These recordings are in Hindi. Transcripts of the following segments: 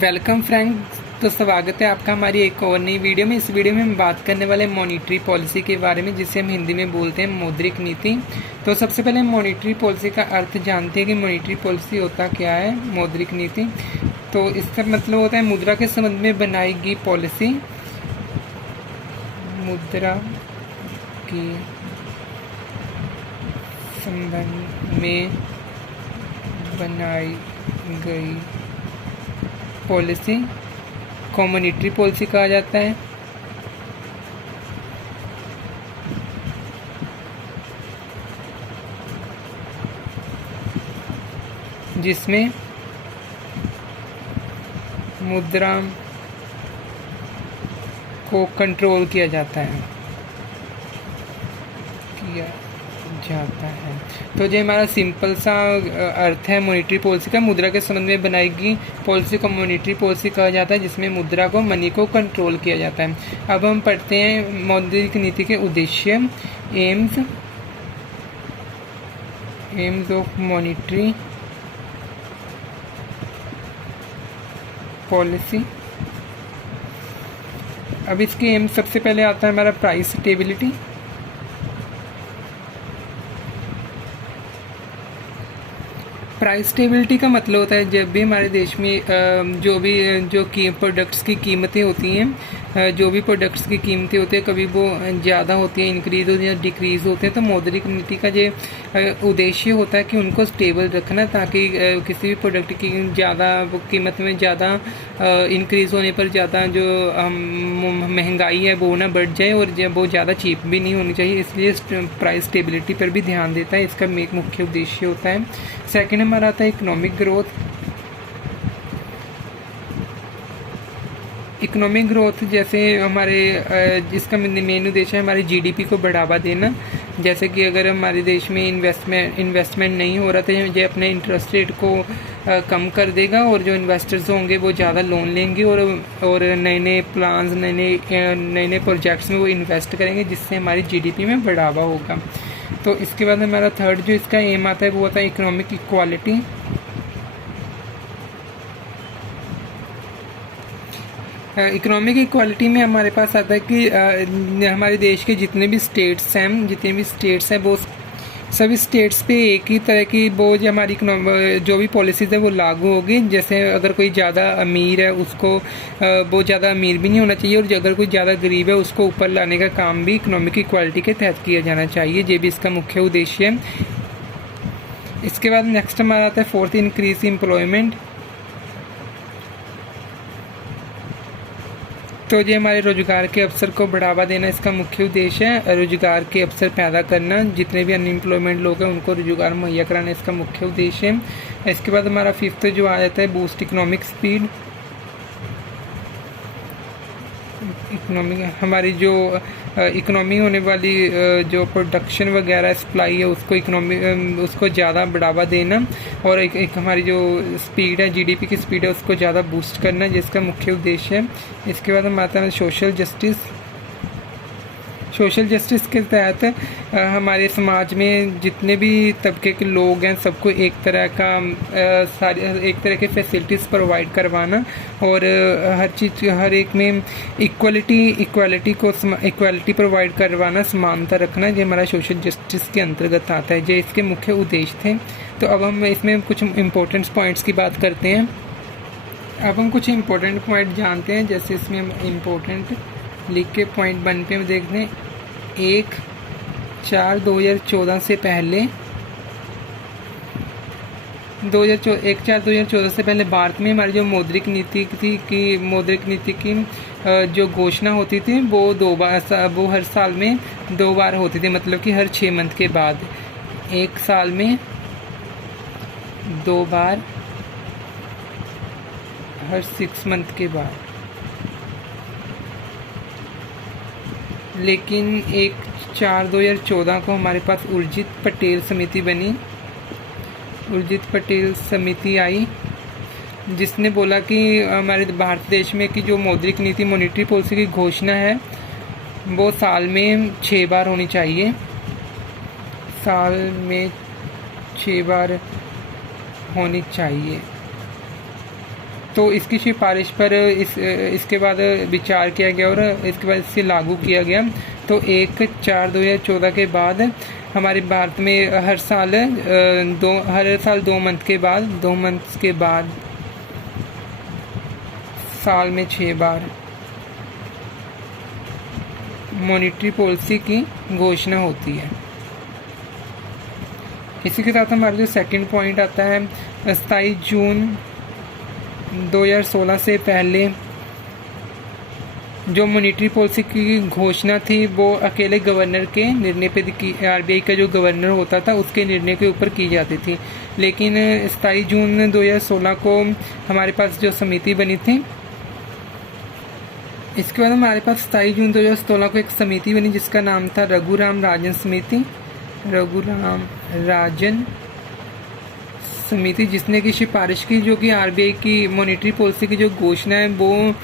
Welcome friends. तो स्वागत है आपका हमारी एक और नई वीडियो में। इस वीडियो में हम बात करने वाले मॉनेटरी पॉलिसी के बारे में, जिसे हम हिंदी में बोलते हैं मौद्रिक नीति। तो सबसे पहले मॉनेटरी पॉलिसी का अर्थ जानते हैं कि मॉनेटरी पॉलिसी होता क्या है। मौद्रिक नीति तो इसका मतलब होता है मुद्रा के संबंध में बनाई गई पॉलिसी। मुद्रा के संबंध में बनाई गई पॉलिसी को मॉनेटरी पॉलिसी कहा जाता है। जिसमें मुद्रा को कंट्रोल किया जाता है। तो जो हमारा सिंपल सा अर्थ है मॉनेटरी पॉलिसी का, मुद्रा के संबंध में बनाई गई पॉलिसी को मॉनेटरी पॉलिसी कहा जाता है, जिसमें मुद्रा को मनी को कंट्रोल किया जाता है। अब हम पढ़ते हैं मौद्रिक नीति के उद्देश्य। AIIMS of monetary policy. अब इसके एम सबसे पहले आता है हमारा प्राइस स्टेबिलिटी। प्राइस स्टेबिलिटी का मतलब होता है जब भी हमारे देश में जो प्रोडक्ट्स की कीमतें होती हैं, जो भी प्रोडक्ट्स की कीमतें होती हैं, कभी वो ज़्यादा होती हैं, इंक्रीज होती हैं, डिक्रीज़ होते हैं। तो मौद्रिक नीति का जो उद्देश्य होता है कि उनको स्टेबल रखना, ताकि किसी भी प्रोडक्ट की ज़्यादा कीमत में ज़्यादा इंक्रीज़ होने पर ज़्यादा जो महंगाई है वो ना बढ़ जाए, और वो ज़्यादा चीप भी नहीं होनी चाहिए। इसलिए प्राइस स्टेबिलिटी पर भी ध्यान देता है। इसका एक मुख्य उद्देश्य होता है। सेकेंड हमारा आता है इकोनॉमिक ग्रोथ। इकोनॉमिक ग्रोथ जैसे हमारे जिसका मेन उद्देश्य है हमारी जीडीपी को बढ़ावा देना। जैसे कि अगर हमारे देश में इन्वेस्टमेंट नहीं हो रहा तो ये अपने इंटरेस्ट रेट को कम कर देगा, और जो इन्वेस्टर्स होंगे वो ज़्यादा लोन लेंगे और नए नए प्लान्स, नए नए प्रोजेक्ट्स में वो इन्वेस्ट करेंगे, जिससे हमारी जीडीपी में बढ़ावा होगा। तो इसके बाद हमारा थर्ड जो इसका एम आता है वो होता है इकोनॉमिक इक्वालिटी। इकोनॉमिक इक्वालिटी में हमारे पास आता है कि हमारे देश के जितने भी स्टेट्स हैं वो सभी स्टेट्स पे एक ही तरह की वो जो हमारी जो भी पॉलिसीज़ है वो लागू होगी। जैसे अगर कोई ज़्यादा अमीर है उसको वो ज़्यादा अमीर भी नहीं होना चाहिए, और अगर कोई ज़्यादा गरीब है उसको ऊपर लाने का काम भी इकोनॉमिक इक्वालिटी के तहत किया जाना चाहिए। ये भी इसका मुख्य उद्देश्य है। इसके बाद नेक्स्ट हमारा आता है फोर्थ, इंक्रीज एम्प्लॉयमेंट। तो ये हमारे रोजगार के अवसर को बढ़ावा देना इसका मुख्य उद्देश्य है। रोजगार के अवसर पैदा करना, जितने भी अनएम्प्लॉयमेंट लोग हैं उनको रोजगार मुहैया कराना इसका मुख्य उद्देश्य है। इसके बाद हमारा फिफ्थ जो आ जाता है बूस्ट इकोनॉमिक स्पीड। हमारी जो इकोनॉमी होने वाली जो प्रोडक्शन वगैरह सप्लाई है उसको ज़्यादा बढ़ावा देना, और एक हमारी जो स्पीड है, जीडीपी की स्पीड है, उसको ज़्यादा बूस्ट करना, जिसका मुख्य उद्देश्य है। इसके बाद हम आता है सोशल जस्टिस के तहत हमारे समाज में जितने भी तबके के लोग हैं सबको एक तरह के फैसिलिटीज़ प्रोवाइड करवाना, और हर एक में इक्वालिटी प्रोवाइड करवाना, समानता रखना। ये हमारा सोशल जस्टिस के अंतर्गत आता है। ये इसके मुख्य उद्देश्य थे। तो अब हम इसमें कुछ इम्पोर्टेंट पॉइंट्स की बात करते हैं। अब हम कुछ इम्पोर्टेंट पॉइंट जानते हैं। जैसे इसमें हम इम्पोर्टेंट लिख के पॉइंट 1 पे हम देखते हैं। 1/4/2014 से पहले 1/4/2014 से पहले भारत में हमारी जो मौद्रिक नीति की जो घोषणा होती थी वो हर साल में 2 बार होती थी। मतलब कि हर 6 मंथ के बाद, एक साल में 2 बार, हर 6 मंथ के बाद। लेकिन 1/4/2014 को हमारे पास उर्जित पटेल समिति आई, जिसने बोला कि हमारे भारत देश में की जो मौद्रिक नीति मॉनेटरी पॉलिसी की घोषणा है वो साल में 6 बार होनी चाहिए। साल में 6 बार होनी चाहिए। तो इसकी सिफारिश पर इसके बाद विचार किया गया और इसके बाद इसे लागू किया गया। तो 1/4/2014 के बाद हमारे भारत में हर साल 2 मंथ के बाद साल में 6 बार मॉनेटरी पॉलिसी की घोषणा होती है। इसी के साथ हमारा जो सेकंड पॉइंट आता है, 27 जून 2016 से पहले जो मॉनेटरी पॉलिसी की घोषणा थी वो अकेले गवर्नर के निर्णय पे की, आरबीआई का जो गवर्नर होता था उसके निर्णय के ऊपर की जाती थी। लेकिन 27 जून 2016 को हमारे पास जो समिति बनी थी, इसके बाद हमारे पास 27 जून 2016 को एक समिति बनी जिसका नाम था रघुराम राजन समिति, जिसने की सिफारिश की जो कि आरबीआई की मॉनेटरी पॉलिसी की जो घोषणा है वो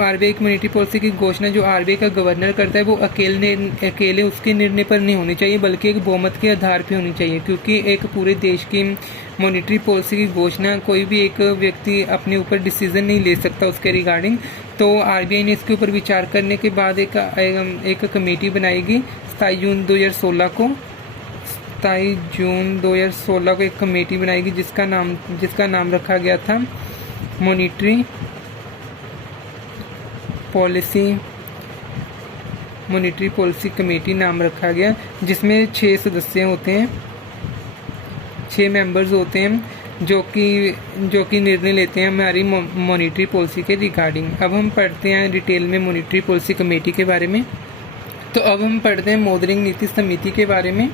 आरबीआई की मॉनेटरी पॉलिसी की घोषणा जो आरबीआई का गवर्नर करता है वो अकेले उसके निर्णय पर नहीं होनी चाहिए बल्कि एक बहुमत के आधार पर होनी चाहिए, क्योंकि एक पूरे देश की मॉनेटरी पॉलिसी की घोषणा कोई भी एक व्यक्ति अपने ऊपर डिसीजन नहीं ले सकता उसके रिगार्डिंग। तो आरबीआई ने इसके ऊपर विचार करने के बाद एक कमेटी बनाएगी 27 जून 2016 को। 27 जून 2016 को एक कमेटी बनाएगी जिसका नाम रखा गया था मॉनेटरी पॉलिसी कमेटी नाम रखा गया, जिसमें 6 सदस्य होते हैं, 6 मेंबर्स होते हैं जो कि निर्णय लेते हैं हमारी मॉनेटरी पॉलिसी के रिगार्डिंग। अब हम पढ़ते हैं डिटेल में मॉनेटरी पॉलिसी कमेटी के बारे में। तो अब हम पढ़ते हैं मौद्रिक नीति समिति के बारे में।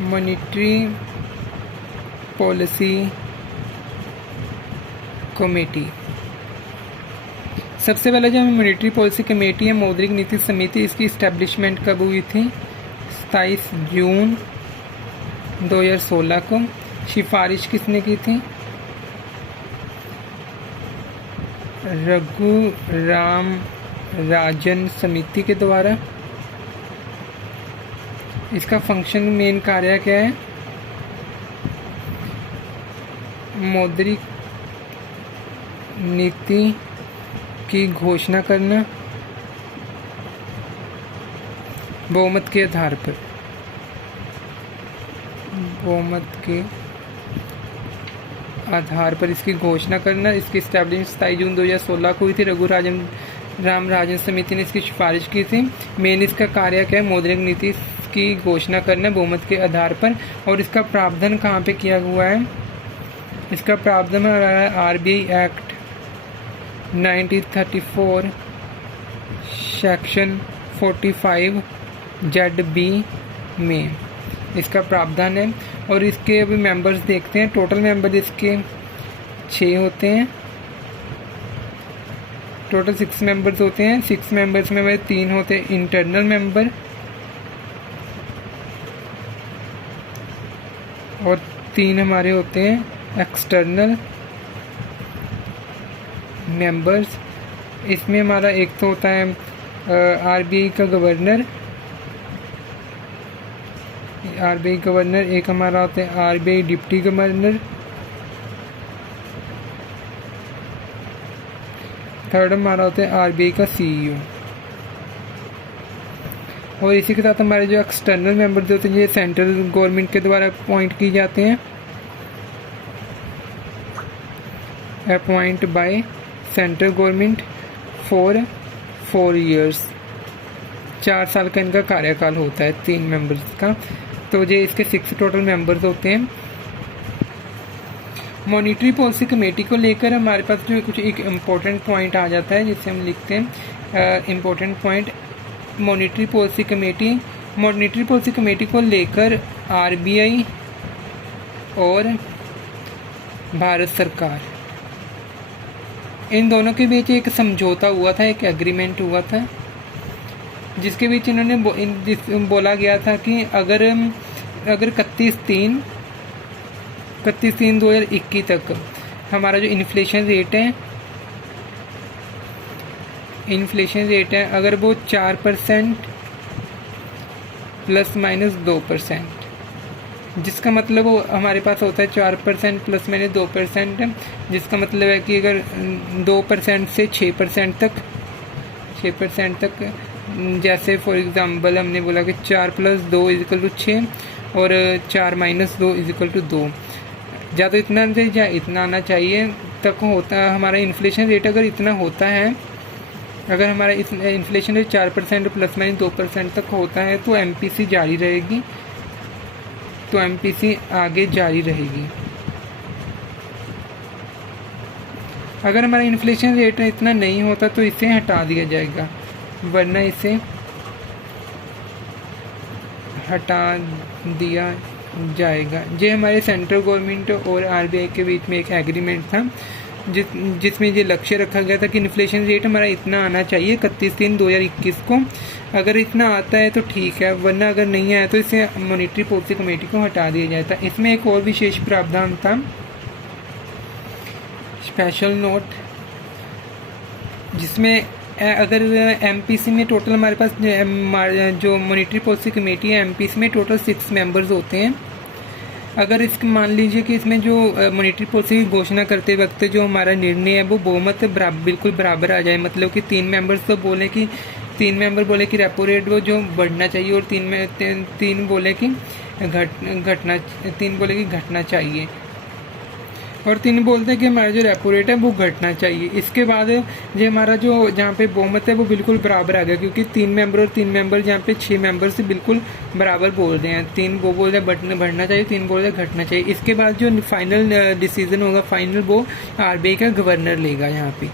मॉनेटरी पॉलिसी कमेटी, सबसे पहले जो मॉनेटरी पॉलिसी कमेटी है मौद्रिक नीति समिति, इसकी इस्टेब्लिशमेंट कब हुई थी? 27 जून 2016 को। सिफारिश किसने की थी? रघुराम राजन समिति के द्वारा। इसका फंक्शन मेन कार्य क्या है? मौद्रिक नीति की घोषणा करना बहुमत के आधार पर, इसकी घोषणा करना। इसकी स्टैब्लिश 27 जून 2016 को हुई थी। रघुराम राजन समिति ने इसकी सिफारिश की थी। मेन इसका कार्य क्या है? मौद्रिक नीति की घोषणा करना बहुमत के आधार पर। और इसका प्रावधान कहाँ पे किया हुआ है? इसका प्रावधान है आरबीआई एक्ट 1934 सेक्शन 45 ZB में इसका प्रावधान है। और इसके अभी मेंबर्स देखते हैं। टोटल मेंबर इसके 6 होते हैं। टोटल 6 मेंबर्स होते हैं। 6 मेंबर्स में हमारे 3 होते हैं इंटरनल मेंबर और 3 हमारे होते हैं एक्सटर्नल मेंबर्स। इसमें हमारा एक तो होता है आरबीआई का गवर्नर, एक हमारा होता है आरबीआई डिप्टी गवर्नर, थर्ड हमारा होता है आरबीआई का सीईओ। और इसी के साथ हमारे जो एक्सटर्नल मेंबर होते हैं ये सेंट्रल गवर्नमेंट के द्वारा अपॉइंट किए जाते हैं, appoint by central government for 4 years। 4 साल का इनका कार्यकाल होता है 3 मेंबर्स का। तो ये इसके 6 टोटल मेंबर्स होते हैं। मॉनेटरी पॉलिसी कमेटी को लेकर हमारे पास जो कुछ एक इम्पोर्टेंट पॉइंट आ जाता है जिससे हम लिखते हैं important point. Monetary policy committee को लेकर आरबीआई और भारत सरकार, इन दोनों के बीच एक समझौता हुआ था, एक एग्रीमेंट हुआ था, जिसके बीच इन्होंने बोला गया था कि अगर 31/3/2021 तक हमारा जो इन्फ्लेशन रेट है अगर वो 4% ±2%, जिसका मतलब हमारे पास होता है 4% प्लस मैंने 2%, जिसका मतलब है कि अगर 2% से 6% तक, 6% तक, जैसे फॉर एग्ज़ाम्पल हमने बोला कि 4 + 2 = 6 और 4 - 2 = 2, या तो इतना या इतना आना चाहिए तक होता है हमारा इन्फ्लेशन रेट। अगर इतना होता है, अगर हमारा इन्फ्लेशन रेट 4% प्लस माइनस 2% तक होता है तो MPC जारी रहेगी, तो MPC आगे जारी रहेगी। अगर हमारा इन्फ्लेशन रेट इतना नहीं होता तो इसे हटा दिया जाएगा, वरना इसे हटा दिया जाएगा। ये हमारे सेंट्रल गवर्नमेंट और RBI के बीच में एक एग्रीमेंट था जिसमें ये लक्ष्य रखा गया था कि इन्फ्लेशन रेट हमारा इतना आना चाहिए 31/3/2021 को। अगर इतना आता है तो ठीक है, वरना अगर नहीं आया तो इसे मॉनेटरी पॉलिसी कमेटी को हटा दिया जाता है। इसमें एक और विशेष प्रावधान था, स्पेशल नोट, जिसमें अगर MPC में टोटल हमारे पास जो मॉनेटरी पॉलिसी कमेटी है MPC में टोटल 6 मेंबर्स होते हैं। अगर इसके मान लीजिए कि इसमें जो मॉनेटरी पॉलिसी की घोषणा करते वक्त जो हमारा निर्णय है वो बहुमत बिल्कुल बराबर आ जाए, मतलब कि 3 मेंबर्स तो बोले कि 3 मेंबर बोले कि रेपो रेट वो जो बढ़ना चाहिए और 3 बोले कि घटना चाहिए और 3 बोलते हैं कि हमारा जो रेपो रेट है वो घटना चाहिए। इसके बाद जो हमारा जो जहाँ पे बहुमत है वो बिल्कुल बराबर आ गया, क्योंकि 3 मेंबर और 3 मेंबर जहाँ पे 6 मेंबर से बिल्कुल बराबर बोल रहे हैं। 3 वो बोल रहे हैं बढ़ना चाहिए, 3 बोल रहे हैं घटना चाहिए। इसके बाद जो फाइनल डिसीजन होगा, फाइनल वो RBI का गवर्नर लेगा, यहाँ पे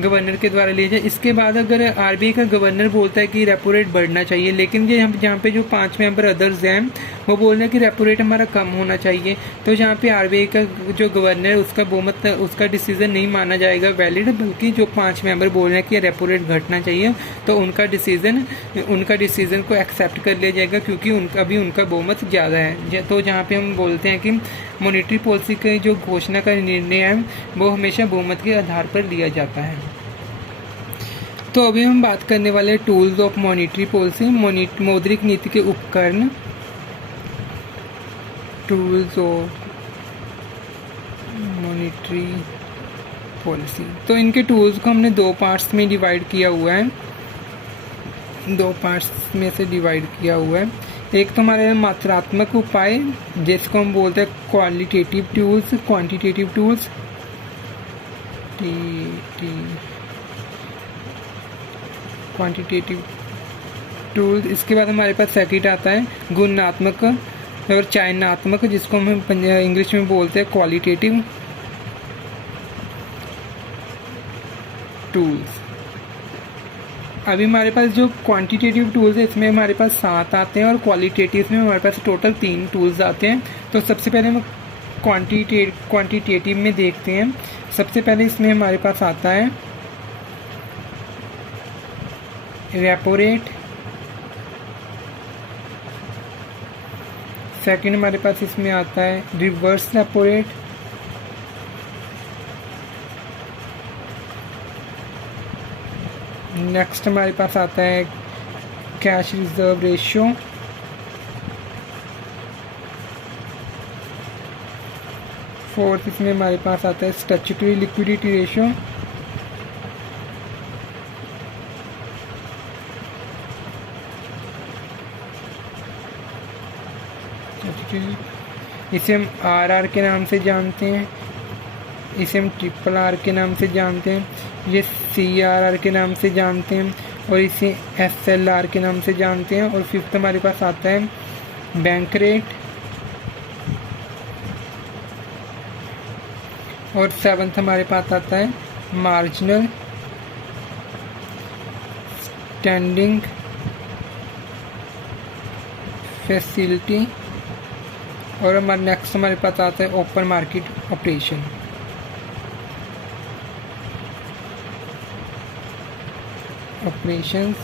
गवर्नर के द्वारा लिया जाए। इसके बाद अगर RBI का गवर्नर बोलता है कि रेपो रेट बढ़ना चाहिए, लेकिन ये हम जहाँ पे जो 5 मेंबर अदर्स हैं वो बोल रहे हैं कि रेपो रेट हमारा कम होना चाहिए, तो जहाँ पे RBI का जो गवर्नर उसका बहुमत उसका डिसीजन नहीं माना जाएगा वैलिड, बल्कि जो 5 मेंबर बोल रहे हैं कि रेपो रेट घटना चाहिए तो उनका डिसीजन को एक्सेप्ट कर लिया जाएगा, क्योंकि उनका बहुमत ज़्यादा है। तो जहाँ पे हम बोलते हैं कि मॉनेटरी पॉलिसी की जो घोषणा का निर्णय है वो हमेशा बहुमत के आधार पर लिया जाता है। तो अभी हम बात करने वाले हैं टूल्स ऑफ मॉनेटरी पॉलिसी, मौद्रिक नीति के उपकरण, टूल्स ऑफ मॉनेटरी पॉलिसी। तो इनके टूल्स को हमने 2 पार्ट्स में डिवाइड किया हुआ है, 2 पार्ट्स में से डिवाइड किया हुआ है। एक तो हमारे मात्रात्मक उपाय जिसको हम बोलते हैं qualitative tools, quantitative tools, quantitative tools. इसके बाद हमारे पास सेकंड आता है गुणात्मक और चयनात्मक, जिसको हम इंग्लिश में बोलते हैं क्वालिटेटिव टूल्स। अभी हमारे पास जो क्वांटिटेटिव टूल्स है इसमें हमारे पास 7 आते हैं और क्वालिटेटिव में हमारे पास टोटल 3 टूल्स आते हैं। तो सबसे पहले हम क्वांटिटेटिव में देखते हैं। सबसे पहले इसमें हमारे पास आता है रेपो रेट, सेकंड हमारे पास इसमें आता है रिवर्स रेपो रेट, नेक्स्ट हमारे पास आता है कैश रिजर्व रेशियो, फोर्थ इसमें हमारे पास आता है स्टैट्यूटरी लिक्विडिटी रेशियो, इसे हम RR के नाम से जानते हैं, इसे हम RRR के नाम से जानते हैं, ये CRR के नाम से जानते हैं और इसे SLR के नाम से जानते हैं। और फिफ्थ हमारे पास आता है बैंक रेट और सेवन्थ हमारे पास आता है मार्जिनल स्टैंडिंग फैसिलिटी और हमारे नेक्स्ट हमारे पास आता है open market operation. Operations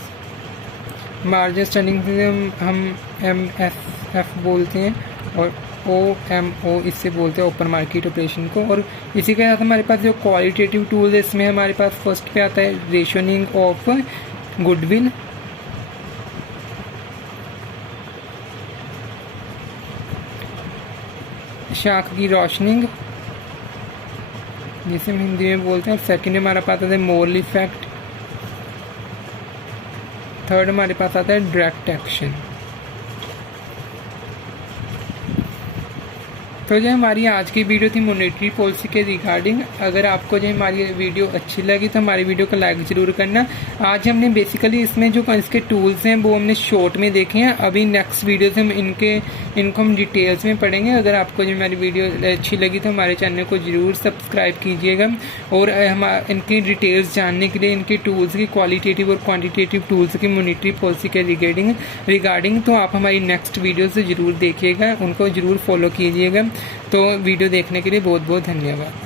margin standing हम MSF बोलते हैं और OMO इससे बोलते हैं ओपन मार्केट ऑपरेशन को। और इसी के साथ हमारे पास जो क्वालिटेटिव टूल्स है इसमें हमारे पास फर्स्ट पे आता है रेशनिंग ऑफ गुडविल, जिससे आँख की रोशनिंग, जिसे हम हिंदी में बोलते हैं। सेकंड हमारे पास आता है मोरल इफेक्ट। थर्ड हमारे पास आता है डायरेक्ट एक्शन। तो जो हमारी आज की वीडियो थी मॉनेटरी पॉलिसी के रिगार्डिंग। अगर आपको जो हमारी वीडियो अच्छी लगी तो हमारी वीडियो को लाइक ज़रूर करना। आज हमने बेसिकली इसमें जो इसके टूल्स हैं वो हमने शॉर्ट में देखे हैं। अभी नेक्स्ट वीडियो से हम इनको हम डिटेल्स में पढ़ेंगे। अगर आपको जो हमारी वीडियो अच्छी लगी तो हमारे चैनल को ज़रूर सब्सक्राइब कीजिएगा। और हम इनकी डिटेल्स जानने के लिए, इनके टूल्स की क्वालिटेटिव और क्वान्टिटेटिव टूल्स की मॉनेटरी पॉलिसी के रिगार्डिंग तो आप हमारी नेक्स्ट वीडियो से ज़रूर देखिएगा, उनको ज़रूर फॉलो कीजिएगा। तो वीडियो देखने के लिए बहुत बहुत धन्यवाद।